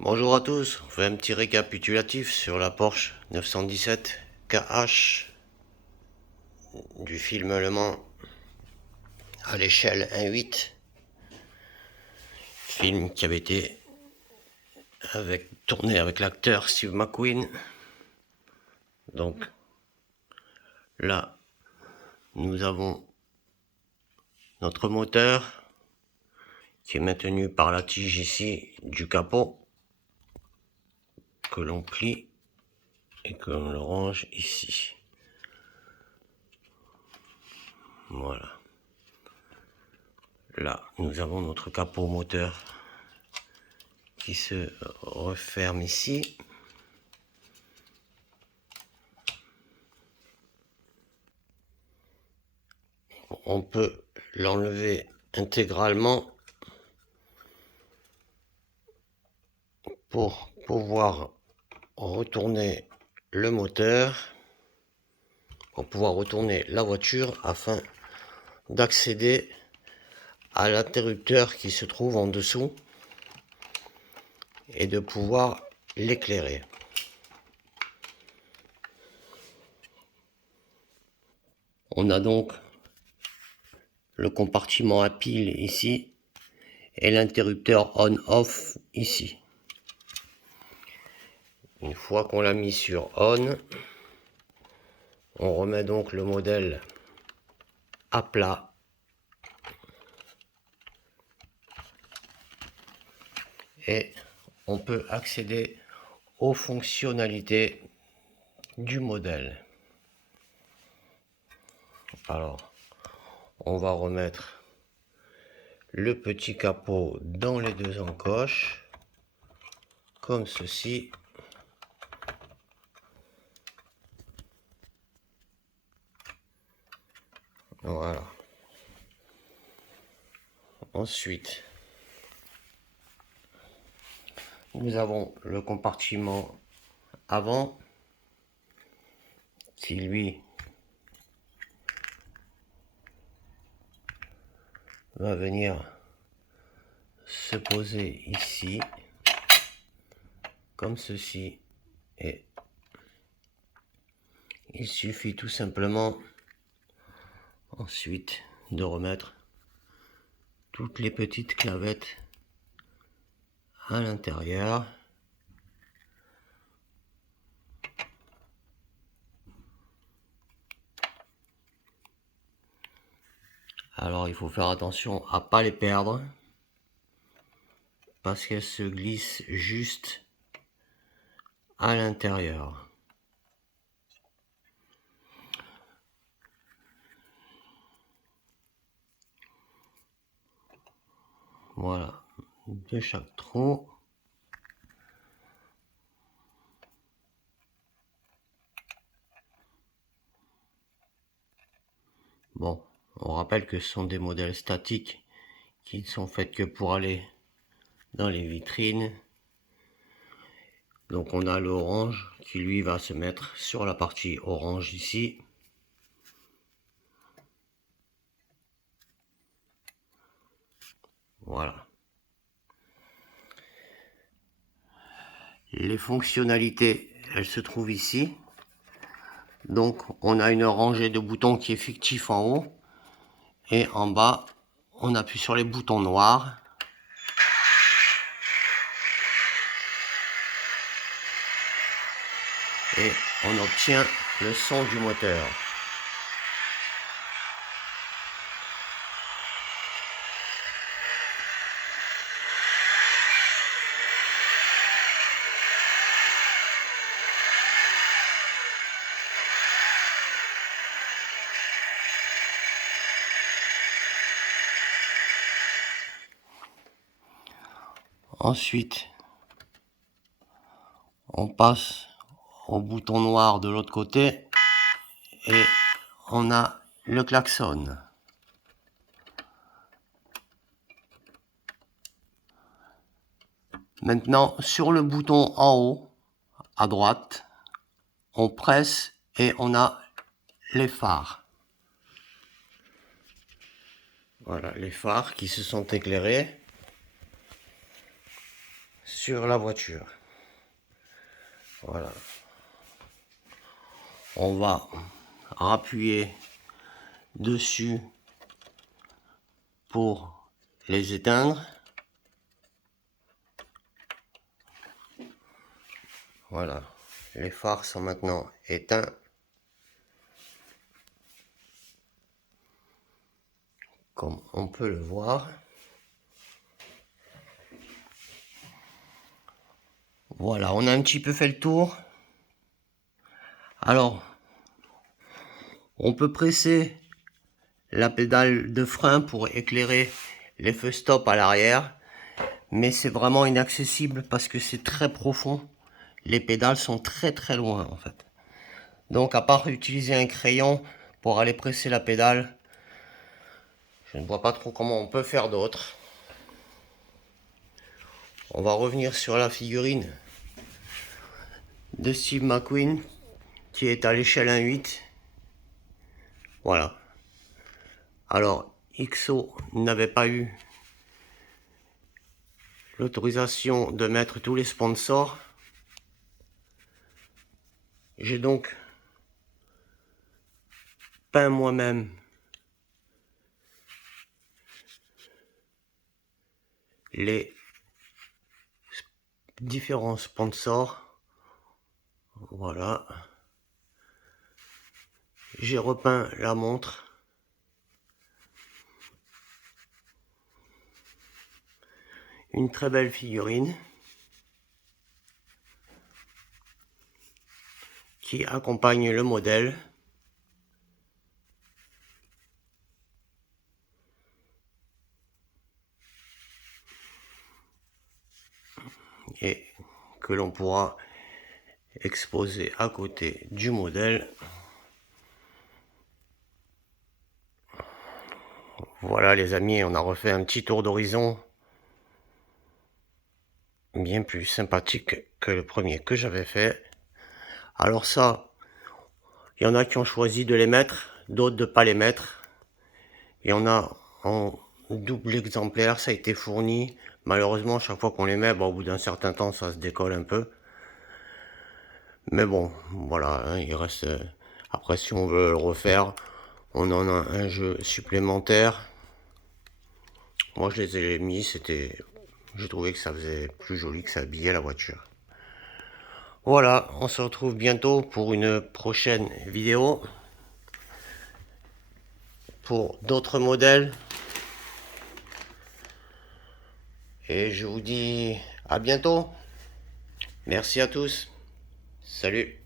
Bonjour à tous, on fait un petit récapitulatif sur la Porsche 917 KH du film allemand à l'échelle 1.8, film qui avait été tourné avec l'acteur Steve McQueen. Donc là, nous avons notre moteur qui est maintenu par la tige ici du capot que l'on plie et que l'on le range ici. Voilà. Là, nous avons notre capot moteur qui se referme ici. On peut l'enlever intégralement pour pouvoir retourner le moteur, pour pouvoir retourner la voiture afin d'accéder à l'interrupteur qui se trouve en dessous et de pouvoir l'éclairer. On a donc le compartiment à pile ici et l'interrupteur on-off ici. Une fois qu'on l'a mis sur on, on remet donc le modèle à plat et on peut accéder aux fonctionnalités du modèle. Alors, on va remettre le petit capot dans les deux encoches, comme ceci. Voilà. Ensuite, nous avons le compartiment avant qui lui va venir se poser ici comme ceci, et il suffit tout simplement ensuite de remettre toutes les petites clavettes à l'intérieur. Alors il faut faire attention à pas les perdre parce qu'elles se glissent juste à l'intérieur. Voilà, de chaque trou. Bon, on rappelle que ce sont des modèles statiques qui ne sont faits que pour aller dans les vitrines. Donc on a l'orange qui lui va se mettre sur la partie orange ici. Voilà. Les fonctionnalités, elles se trouvent ici. Donc on a une rangée de boutons qui est fictif en haut. Et en bas, on appuie sur les boutons noirs. Et on obtient le son du moteur. Ensuite, on passe au bouton noir de l'autre côté et on a le klaxon. Maintenant, sur le bouton en haut, à droite, on presse et on a les phares. Voilà, les phares qui se sont éclairés sur la voiture. Voilà. On va appuyer dessus pour les éteindre. Voilà, les phares sont maintenant éteints. Comme on peut le voir. Voilà, on a un petit peu fait le tour. Alors, on peut presser la pédale de frein pour éclairer les feux stop à l'arrière, mais c'est vraiment inaccessible parce que c'est très profond. Les pédales sont très loin en fait. Donc à part utiliser un crayon pour aller presser la pédale, je ne vois pas trop comment on peut faire d'autre. On va revenir sur la figurine de Steve McQueen qui est à l'échelle 1/8. Voilà. Alors, XO n'avait pas eu l'autorisation de mettre tous les sponsors. J'ai donc peint moi-même les différents sponsors. Voilà. J'ai repeint la montre. Une très belle figurine qui accompagne le modèle. Et que l'on pourra exposer à côté du modèle. Voilà les amis, on a refait un petit tour d'horizon bien plus sympathique que le premier que j'avais fait. Alors ça, il y en a qui ont choisi de les mettre, d'autres de pas les mettre. Il y en a en double exemplaire, ça a été fourni. Malheureusement, chaque fois qu'on les met, au bout d'un certain temps, ça se décolle un peu. Mais bon, voilà, hein, il reste... Après, si on veut le refaire, on en a un jeu supplémentaire. Moi, je les ai mis, c'était... Je trouvais que ça faisait plus joli, que ça habillait la voiture. Voilà, on se retrouve bientôt pour une prochaine vidéo. Pour d'autres modèles. Et je vous dis à bientôt. Merci à tous. Salut.